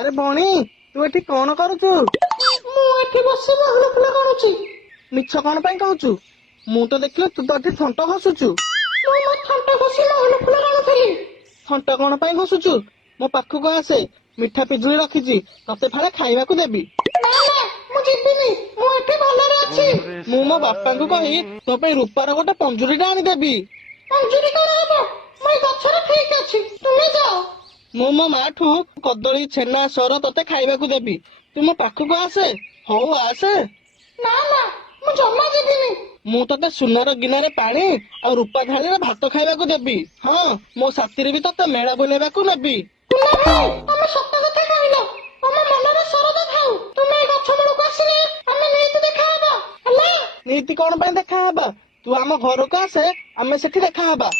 ଆରେ ଭଉଣୀ ତୁ ଏଠି କଣ କରୁଛୁ? ମୁଁ ଏଠି ବସି ମହୁଲ ଫୁଲ ଗଣୁଛି। ମିଛ କଣ ପାଇଁ କହୁଛୁ? ମୁଁ ତ ଦେଖିଲି ତୁ ତ ଏଠି ଥଣ୍ଟ ଘଷୁଛୁ। ମୁଁ ମୋ ଥଣ୍ଟ ଘଷି ମହୁଲ ଫୁଲ ଗଣୁଥିଲି। ଥଣ୍ଟ କଣ ପାଇଁ ଘଷୁଛୁ? ମୋ ପାଖକୁ ଆସେ, ମିଠା ପିଜୁଳି ରଖିଛି, ତତେ ଫାଳେ ଖାଇବାକୁ ଦେବି। ନା ନା ମୁଁ ଯିବିନି, ମୁଁ ଏଠି ଭଲରେ ଅଛି। ମୁଁ ମୋ ବାପାଙ୍କୁ କହି ତୋ ପାଇଁ ରୂପାର ଗୋଟେ ପଞ୍ଜୁରୀଟା ଆଣିଦେବି। ମଞ୍ଜୁରୀ କଣ ହବ? ମୁଁ ଏଇ ଗଛରେ ଠିକ ଅଛି, ତୁମେ ଯାଅ। ମୁଁ ମୋ ମାଠୁ କଦଳୀ, ଛେନା, ସର ତତେ ଖାଇବାକୁ ଦେବି। ତୁ ମୋ ପାଖକୁ ଆସେ। ହଉ ଆସେ। ନା ନା ମୁଁ ଜମା ଯିବିନି। ମୁଁ ତତେ ସୁନାର ଗିନାରେ ପାଣି ଆଉ ରୂପା ଥାଳିରେ ଭାତ ଖାଇବାକୁ ଦେବି। ହଁ, ମୋ ସାଥିରେ ବି ତତେ ମେଳା ବୁଲେଇବାକୁ ନେବି। ଟୁନା ଭାଇ, ତମେ ସତ କଥା କହିଲ। ତମ ମନରେ ସରଦ ଥାଉ। ତୁମେ ଏଇ ଗଛ ମୂଳକୁ ଆସିଲେ ଆମେ ନିହାତି ଦେଖାହବା, ହେଲା? ନୀତି କଣ ପାଇଁ ଦେଖାହବା? ତୁ ଆମ ଘରକୁ ଆସେ, ଆମେ ସେଠି ଦେଖାହବା।